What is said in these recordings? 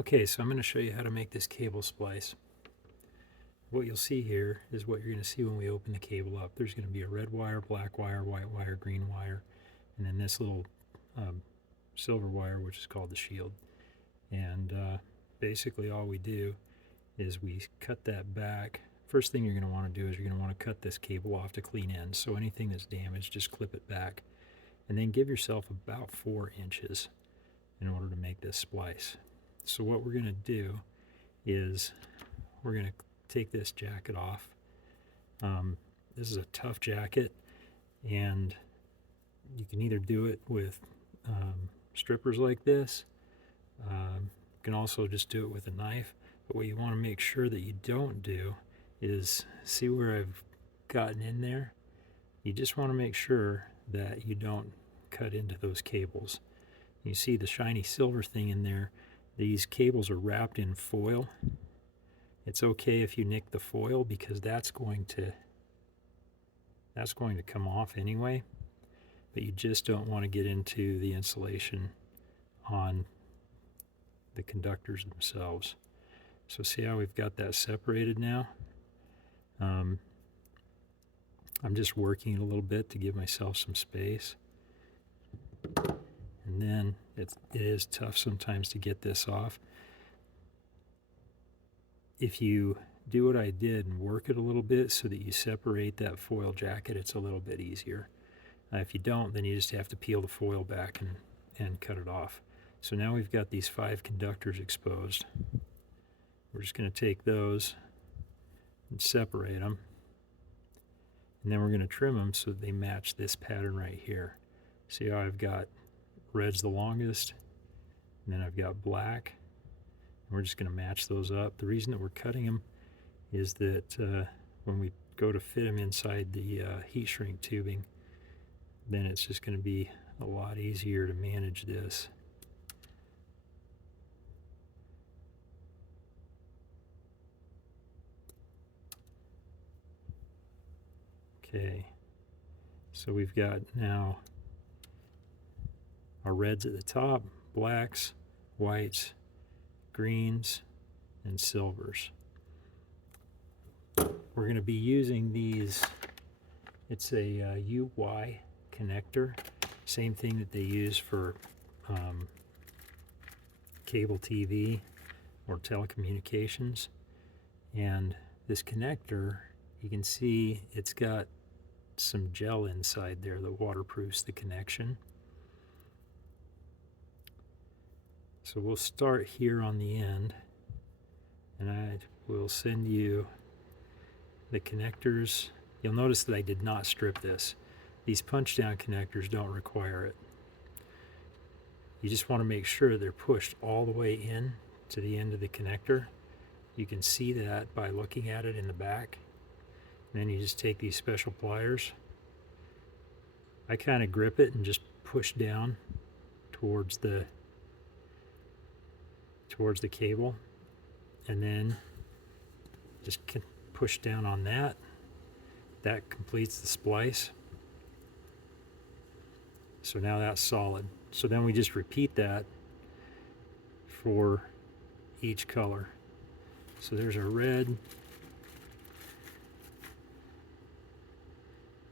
Okay, so I'm going to show you how to make this cable splice. What you'll see here is what you're going to see when we open the cable up. There's going to be a red wire, black wire, white wire, green wire, and then this little silver wire, which is called the shield. And basically all we do is we cut that back. First thing you're going to want to do is you're going to want to cut this cable off to clean ends. So anything that's damaged, just clip it back. And then give yourself about 4 inches in order to make this splice. So what we're going to do is we're going to take this jacket off. This is a tough jacket, and you can either do it with strippers like this. You can also just do it with a knife. But what you want to make sure that you don't do is, see where I've gotten in there? You just want to make sure that you don't cut into those cables. You see the shiny silver thing in there. These cables are wrapped in foil. It's okay if you nick the foil because that's going to come off anyway, but you just don't want to get into the insulation on the conductors themselves. So see how we've got that separated now? I'm just working it a little bit to give myself some space. And then it is tough sometimes to get this off. If you do what I did and work it a little bit so that you separate that foil jacket, it's a little bit easier. If you don't, then you just have to peel the foil back and cut it off. So now we've got these 5 conductors exposed. We're just going to take those and separate them. And then we're going to trim them so that they match this pattern right here. See how I've got red's the longest, and then I've got black. And we're just going to match those up. The reason that we're cutting them is that when we go to fit them inside the heat shrink tubing, then it's just going to be a lot easier to manage this. Okay, so we've got now our reds at the top, blacks, whites, greens, and silvers. We're going to be using these. It's a UY connector, same thing that they use for cable TV or telecommunications. And this connector, you can see it's got some gel inside there that waterproofs the connection. So we'll start here on the end, and I will send you the connectors. You'll notice that I did not strip this. These punch down connectors don't require it. You just want to make sure they're pushed all the way in to the end of the connector. You can see that by looking at it in the back. And then you just take these special pliers. I kind of grip it and just push down towards the cable, and then just push down on that. That completes the splice. So now that's solid. So then we just repeat that for each color. So there's our red.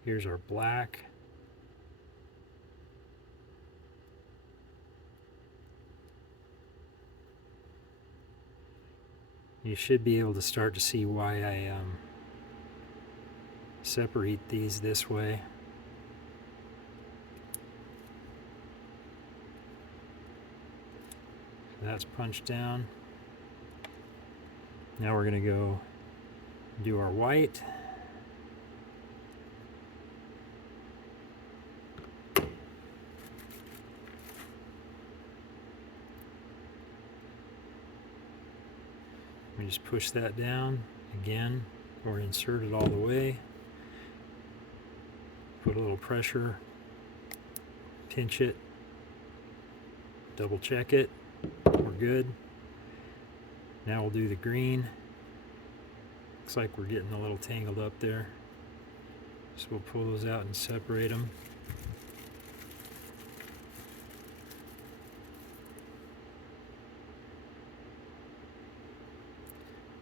Here's our black. You should be able to start to see why I separate these this way. So that's punched down. Now we're going to go do our white. We just push that down again, or insert it all the way. Put a little pressure, pinch it, double check it. We're good. Now we'll do the green. Looks like we're getting a little tangled up there. So we'll pull those out and separate them.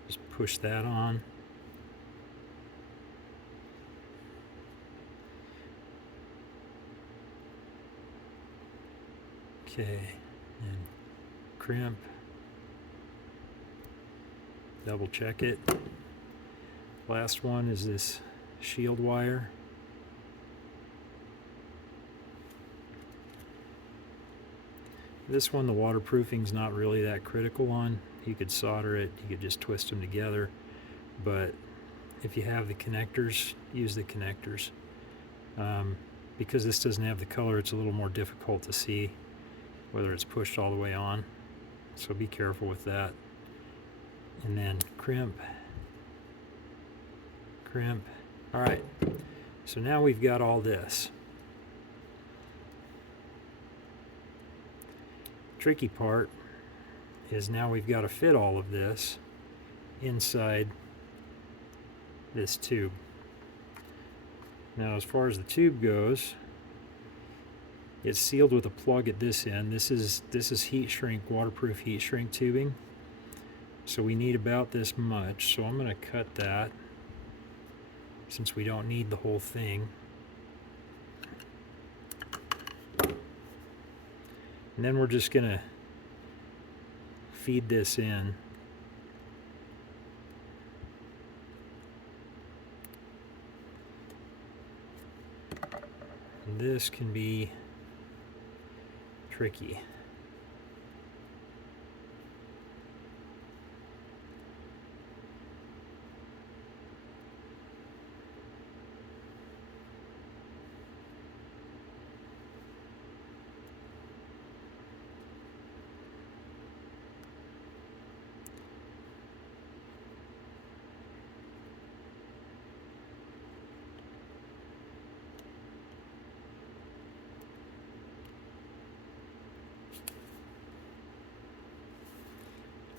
Just push that on. Okay, and crimp. Double check it. Last one is this shield wire. This one, the waterproofing's not really that critical on. You could solder it, you could just twist them together. But if you have the connectors, use the connectors. Because this doesn't have the color, it's a little more difficult to see whether it's pushed all the way on. So be careful with that. And then crimp. Crimp. All right, so now we've got all this. Tricky part is now we've got to fit all of this inside this tube. Now as far as the tube goes, it's sealed with a plug at this end. This is heat shrink, waterproof heat shrink tubing. So we need about this much. So I'm going to cut that since we don't need the whole thing. And then we're just going to feed this in. And this can be tricky.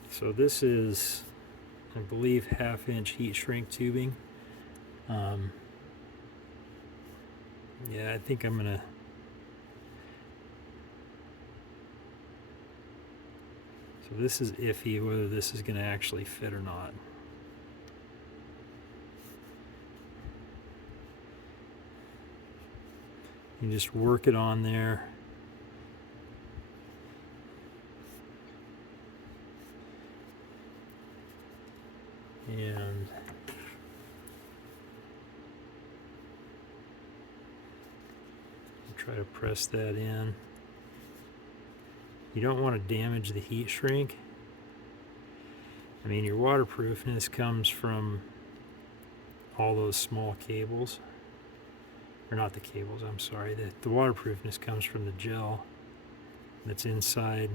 So this is, I believe, 1/2-inch heat shrink tubing. Yeah, I think I'm gonna. So this is iffy whether this is gonna actually fit or not. You just work it on there. And try to press that in. You don't want to damage the heat shrink. I mean, your waterproofness comes from all those small cables. Or not the cables, I'm sorry. The waterproofness comes from the gel that's inside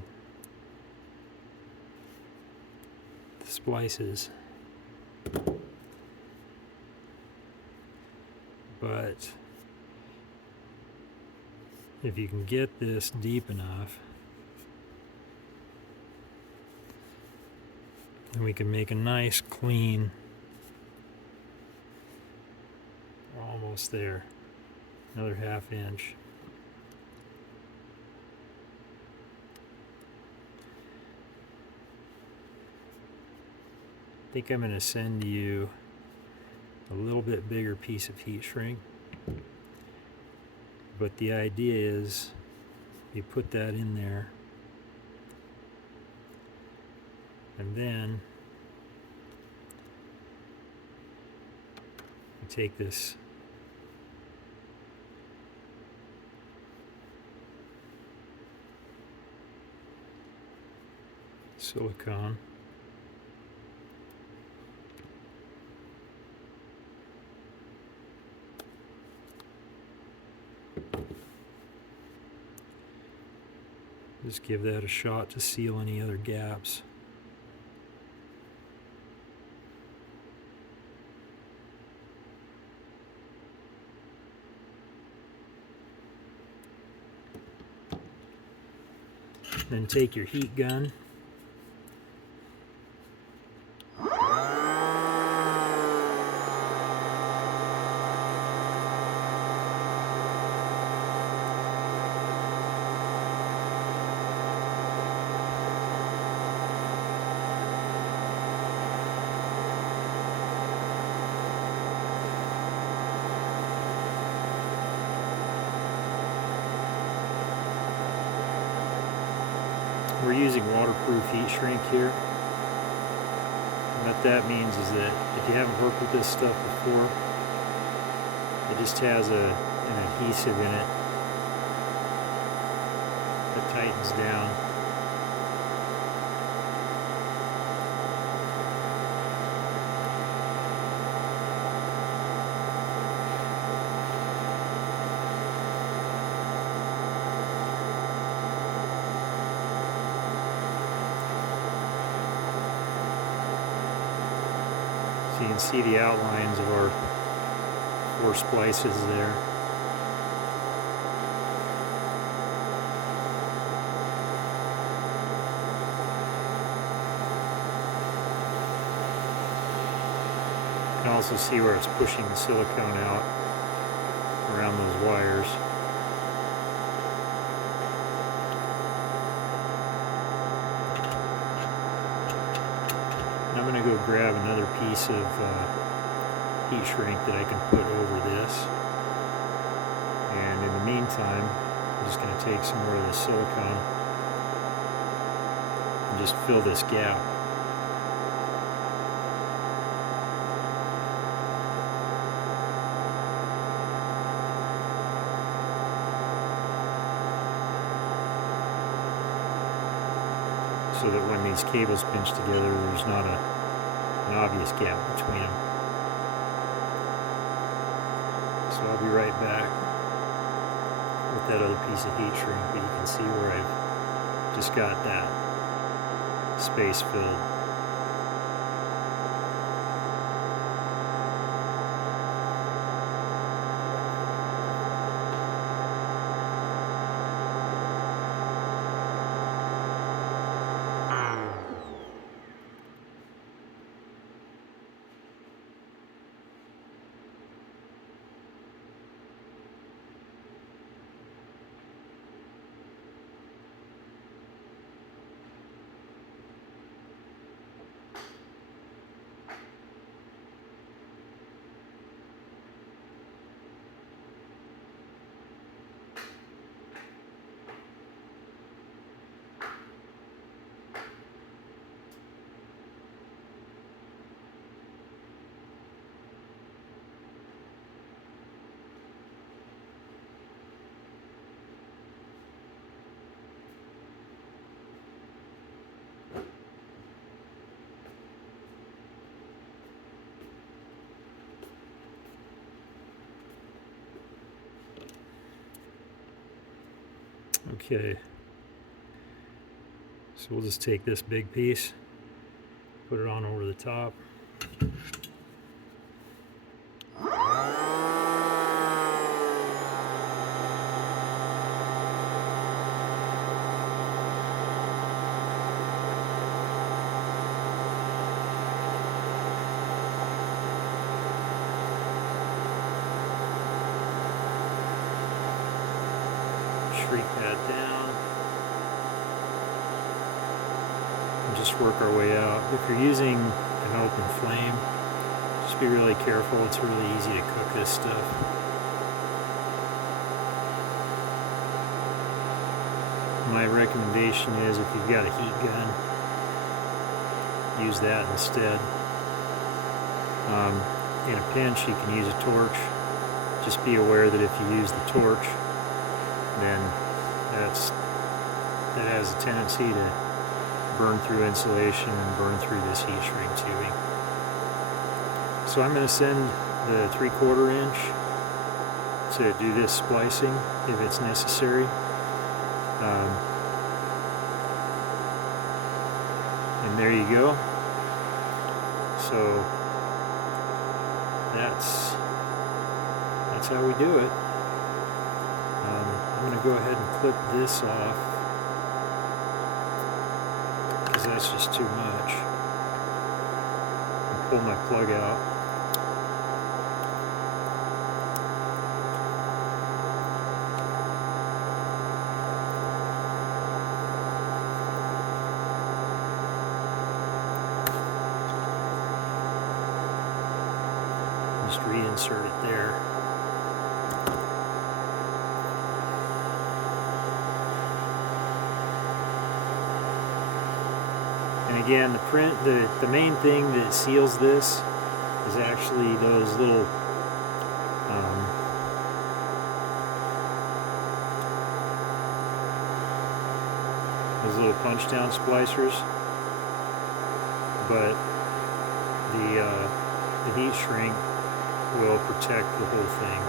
the splices. But if you can get this deep enough, then we can make a nice clean, we're almost there, another 1/2 inch. I think I'm going to send you a little bit bigger piece of heat shrink. But the idea is you put that in there and then you take this silicone just give that a shot to seal any other gaps. Then take your heat gun . using waterproof heat shrink here. What that means is that if you haven't worked with this stuff before, it just has an adhesive in it that tightens down. So you can see the outlines of our 4 splices there. You can also see where it's pushing the silicone out around those wires. I'm going to go grab another piece of heat shrink that I can put over this, and in the meantime I'm just going to take some more of the silicone and just fill this gap. So that when these cables pinch together, there's not an obvious gap between them. So I'll be right back with that other piece of heat shrink, but you can see where I've just got that space filled. Okay, so we'll just take this big piece, put it on over the top. Shrink that down and just work our way out. If you're using an open flame, just be really careful. It's really easy to cook this stuff. My recommendation is if you've got a heat gun, use that instead. In a pinch, you can use a torch. Just be aware that if you use the torch, then that has a tendency to burn through insulation and burn through this heat shrink tubing. So I'm going to send the 3/4 inch to do this splicing if it's necessary. And there you go. So that's how we do it. I'm going to go ahead and clip this off because that's just too much. I'll pull my plug out. Just reinsert it there. And again, the main thing that seals this is actually those little punch down splicers, but the heat shrink will protect the whole thing.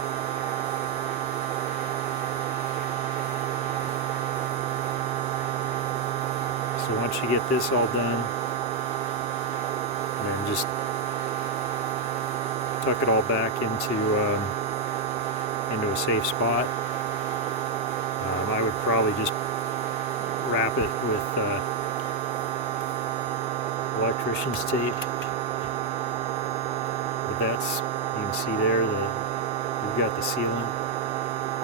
So once you get this all done, and just tuck it all back into a safe spot. I would probably just wrap it with electrician's tape. But that's, you can see there, we've got the sealant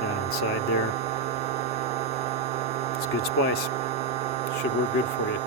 down inside there. It's a good splice. Should work good for you.